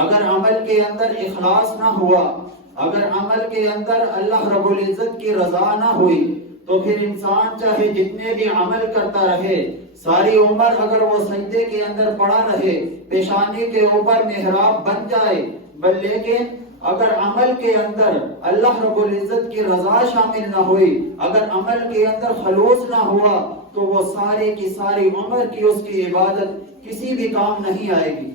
اگر عمل کے اندر اخلاص نہ ہوا، اگر عمل کے اندر اللہ رب العزت کی رضا نہ ہوئی، تو پھر انسان چاہے جتنے بھی عمل کرتا رہے، ساری عمر اگر وہ سجدے کے اندر پڑا رہے، پیشانی کے اوپر محراب بن جائے، لیکن اگر عمل کے اندر اللہ رب العزت کی رضا شامل نہ ہوئی، اگر عمل کے اندر خلوص نہ ہوا، تو وہ ساری کی ساری عمر کی اس کی عبادت کسی بھی کام نہیں آئے گی۔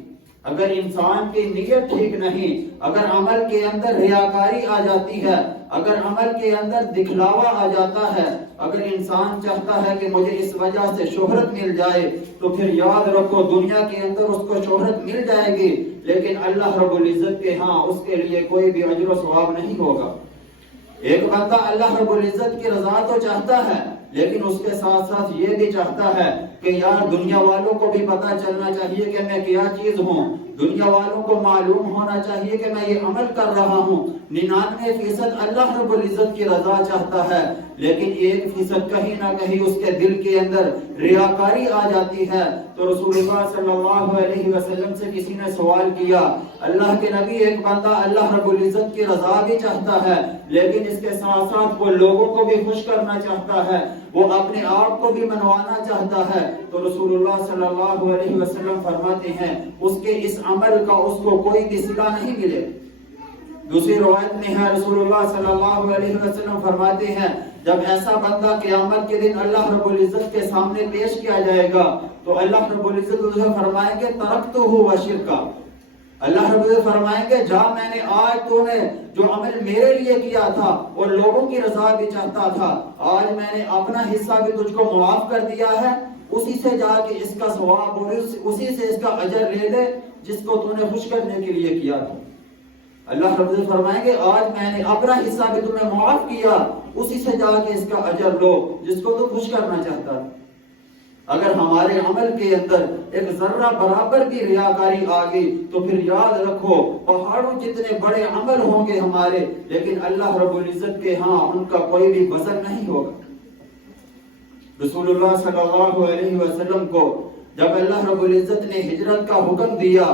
اگر انسان کی نیت ٹھیک نہیں، اگر عمل کے اندر ریاکاری آ جاتی ہے، اگر عمل کے اندر دکھلاوا آ جاتا ہے، اگر انسان چاہتا ہے کہ مجھے اس وجہ سے شہرت مل جائے، تو پھر یاد رکھو دنیا کے اندر اس کو شہرت مل جائے گی، لیکن اللہ رب العزت کے ہاں اس کے لیے کوئی بھی اجر و ثواب نہیں ہوگا۔ ایک بندہ اللہ رب العزت کی رضا تو چاہتا ہے، لیکن اس کے ساتھ ساتھ یہ بھی چاہتا ہے کہ یار دنیا والوں کو بھی پتہ چلنا چاہیے کہ میں کیا چیز ہوں، دنیا والوں کو معلوم ہونا چاہیے کہ میں یہ عمل کر رہا ہوں۔ 99% اللہ رب العزت کی رضا چاہتا ہے، لیکن 1% کہیں نہ کہیں اس کے دل کے اندر ریاکاری آ جاتی ہے۔ تو رسول اللہ صلی اللہ علیہ وسلم سے کسی نے سوال کیا، اللہ کے نبی ایک بندہ اللہ رب العزت کی رضا بھی چاہتا ہے، لیکن اس کے ساتھ ساتھ وہ لوگوں کو بھی خوش کرنا چاہتا ہے، وہ اپنے آپ کو بھی منوانا چاہتا ہے، تو رسول اللہ صلی اللہ علیہ وسلم فرماتے ہیں اس کے اس عمل کا اس کو کوئی بھی صلہ نہیں ملے۔ دوسری روایت میں ہے رسول اللہ صلی اللہ علیہ وسلم فرماتے ہیں جب ایسا بندہ قیامت کے دن اللہ رب العزت کے سامنے پیش کیا جائے گا، تو اللہ رب العزت اسے فرمائیں گے ترکتہ وشرکا، اللہ رب العزت فرمائیں گے جا میں نے آج تو نے جو عمل میرے لیے کیا تھا اور لوگوں کی رضا بھی چاہتا تھا، آج میں نے اپنا حصہ بھی تجھ کو معاف کر دیا ہے، اسی سے جا کے اس کا ثواب اور اسی سے اس کا اجر لے لے جس کو تو نے خوش کرنے کے لیے کیا تھا۔ اللہ رب العزت فرمائیں گے آج میں نے اپنا حصہ بھی تمہیں معاف کیا، اسی سے جا کے اس کا اجر لو جس کو تو خوش کرنا چاہتا تھا۔ اگر ہمارے عمل کے اندر ایک ذرہ برابر بھی ریاکاری آ گئی تو پھر یاد رکھو پہاڑوں جتنے بڑے عمل ہوں گے ہمارے، لیکن اللہ رب العزت کے ہاں ان کا کوئی بھی وزن نہیں ہوگا۔ رسول اللہ صلی اللہ علیہ وسلم کو جب اللہ رب العزت نے ہجرت کا حکم دیا،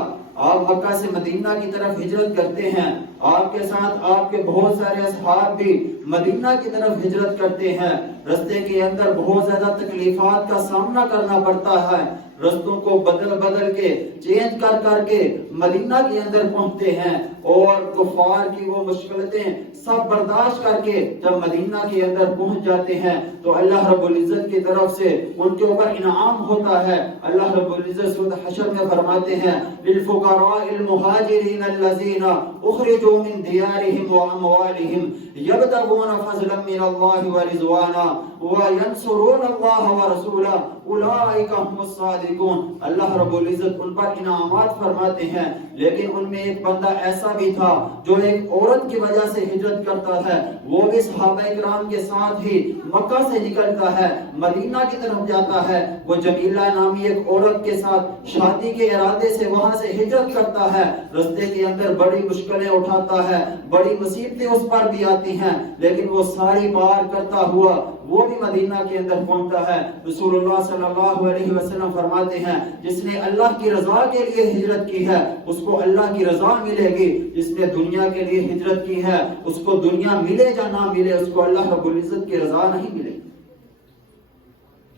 آپ مکہ سے مدینہ کی طرف ہجرت کرتے ہیں، آپ کے ساتھ آپ کے بہت سارے اصحاب بھی مدینہ کی طرف ہجرت کرتے ہیں، رستے کے اندر بہت زیادہ تکلیفات کا سامنا کرنا پڑتا ہے، رستوں کو بدل بدل کے چینج کر کر کے مدینہ کے اندر پہنچتے ہیں، اور کفار کی وہ مشکلتیں سب برداشت کر کے جب مدینہ کے اندر پہنچ جاتے ہیں تو اللہ رب العزت کی طرف سے ان کے اوپر انعام ہوتا ہے۔ اللہ رب العزت سورۃ حشر میں فرماتے ہیں للفقراء المہاجرین الذین اخرجوا من دیارہم واموالہم یبتغون فضلا من اللہ ورضوانا وینصرون اللہ ورسولہ اولئک هم الصادقون۔ اللہ رب العزت ان پر انعامات فرماتے ہیں، لیکن ان میں ایک بندہ ایسا بھی تھا جو ایک عورت کی وجہ سے ہجرت کرتا ہے، وہ بھی صحابہ کرام کے ساتھ ہی مکہ سے نکلتا ہے، مدینہ کی طرف جاتا ہے، وہ جمیلہ نامی ایک عورت کے ساتھ شادی کے ارادے سے وہاں سے ہجرت کرتا ہے، رستے کے اندر بڑی مشکلیں اٹھاتا ہے، بڑی مصیبتیں اس پر بھی آتی ہیں، لیکن وہ ساری پار کرتا ہوا وہ بھی مدینہ کے اندر پہنچتا ہے۔ رسول اللہ صلی اللہ علیہ وسلم فرماتے ہیں جس نے اللہ کی رضا کے لیے ہجرت کی ہے اس کو اللہ کی رضا ملے گی، جس نے دنیا کے لیے ہجرت کی ہے اس کو دنیا ملے یا نہ ملے اس کو اللہ رب العزت کی رضا نہیں ملے گی۔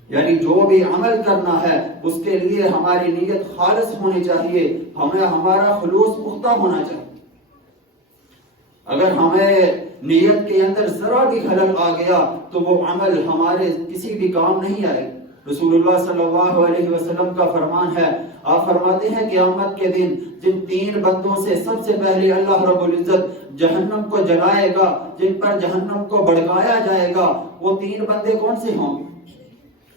یعنی جو بھی عمل کرنا ہے اس کے لیے ہماری نیت خالص ہونی چاہیے، ہمارا خلوص پختہ ہونا چاہیے۔ اگر ہمیں نیت کے اندر ذرا بھی خلل آ گیا تو وہ عمل ہمارے کسی بھی کام نہیں آئے۔ رسول اللہ صلی اللہ علیہ وسلم کا فرمان ہے، آپ فرماتے ہیں قیامت کے دن جن 3 بندوں سے سب سے پہلے اللہ رب العزت جہنم کو جلائے گا، جن پر جہنم کو بھڑکایا جائے گا، وہ 3 بندے کون سے ہوں گے؟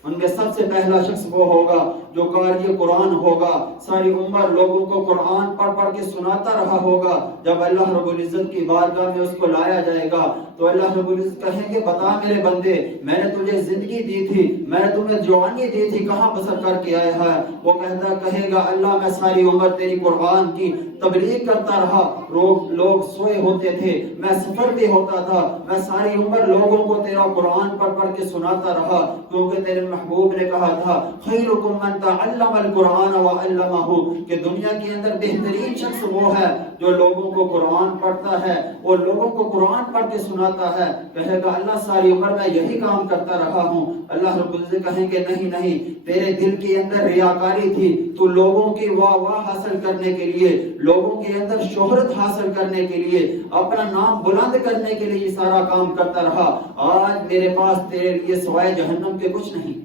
ان میں سب سے پہلا شخص وہ ہوگا جو قاری قرآن ہوگا، ساری عمر لوگوں کو قرآن پڑھ پڑھ کے سناتا رہا ہوگا، جب اللہ رب العزت کی بارگاہ میں اس کو لایا جائے گا تو اللہ رب العزت کہیں گے بتا میرے بندے میں نے تجھے زندگی دی تھی، میں نے تمہیں جوانی دی تھی، کہاں بسر کر کے آیا ہے؟ وہ کہے گا اللہ میں ساری عمر تیری قرآن کی تبلیغ کرتا رہا، لوگ سوئے ہوتے تھے، میں سفر بھی ہوتا تھا، میں ساری عمر لوگوں کو تیرا قرآن پڑھ پڑھ کے سناتا رہا، کیونکہ محبوب نے کہا تھا خیرکم من تعلم القرآن وعلمہ، کہ دنیا کے اندر بہترین شخص وہ ہے جو لوگوں کو قرآن پڑھتا ہے اور لوگوں کو قرآن پڑھ کے سناتا ہے۔ کہے گا اللہ ساری عمر میں یہی کام کرتا رہا ہوں۔ اللہ رب العزت کہیں گے نہیں نہیں، تیرے دل کے اندر ریاکاری تھی، تو لوگوں کی واہ واہ حاصل کرنے کے لیے، لوگوں کے اندر شہرت حاصل کرنے کے لیے، اپنا نام بلند کرنے کے لیے یہ سارا کام کرتا رہا۔ آج میرے پاس تیرے لیے سوائے جہنم کے کچھ نہیں،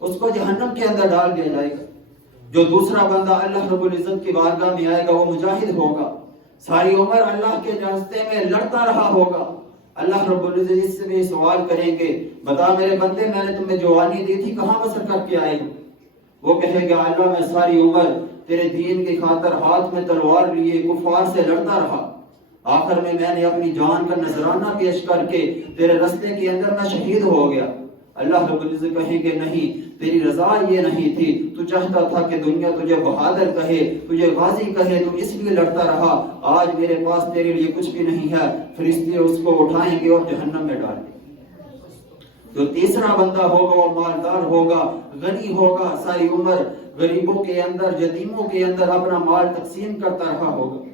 اس کو جہنم کے اندر ڈال دیا جائے گا۔ جو دوسرا بندہ اللہ رب العزت کی بارگاہ میں آئے گا وہ مجاہد ہوگا، ساری عمر اللہ کے راستے میں لڑتا رہا ہوگا۔ اللہ رب العزت اس سے بھی سوال کریں گے بتا میرے بندے میں نے تمہیں جوانی دی تھی کہاں بسر کر کے آئے؟ وہ کہے گا اللہ میں ساری عمر تیرے دین کی خاطر ہاتھ میں تلوار لیے کفار سے لڑتا رہا، آخر میں نے اپنی جان کا نذرانہ پیش کر کے تیرے رستے کے اندر میں شہید ہو گیا۔ اللہ رب العزت کہیں گے نہیں، تیری رضا یہ نہیں تھی، تو چاہتا تھا کہ دنیا تجھے بہادر کہے، تجھے غازی کہے، تو اس لیے لڑتا رہا۔ آج میرے پاس تیرے لیے کچھ بھی نہیں ہے، فرشتے اس کو اٹھائیں گے اور جہنم میں ڈال دیں گے۔ جو تیسرا بندہ ہوگا وہ مالدار ہوگا، غنی ہوگا، ساری عمر غریبوں کے اندر، یتیموں کے اندر اپنا مال تقسیم کرتا رہا ہوگا۔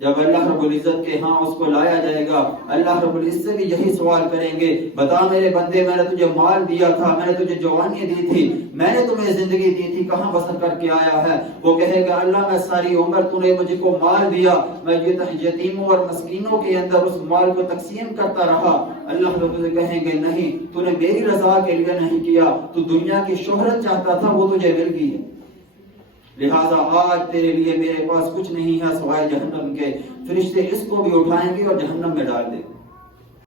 جب اللہ رب العزت کے ہاں اس کو لایا جائے گا، اللہ رب العزت سے بھی یہی سوال کریں گے بتا میرے بندے میں نے تجھے مال دیا تھا، میں نے تجھے جوانی دی تھی، میں نے تمہیں زندگی دی تھی، کہاں بسر کر کے آیا ہے؟ وہ کہے گا اللہ میں ساری عمر تو نے مجھے کو مال دیا، میں یتیموں اور مسکینوں کے اندر اس مال کو تقسیم کرتا رہا۔ اللہ رب العزت کہیں گے نہیں، تو نے میری رضا کے لیے نہیں کیا، تو دنیا کی شہرت چاہتا تھا وہ تجھے مل گئی ہے، لہذا آج تیرے لیے میرے پاس کچھ نہیں ہے سوائے جہنم کے۔ فرشتے اس کو بھی اٹھائیں گے اور جہنم میں ڈال دیں گے۔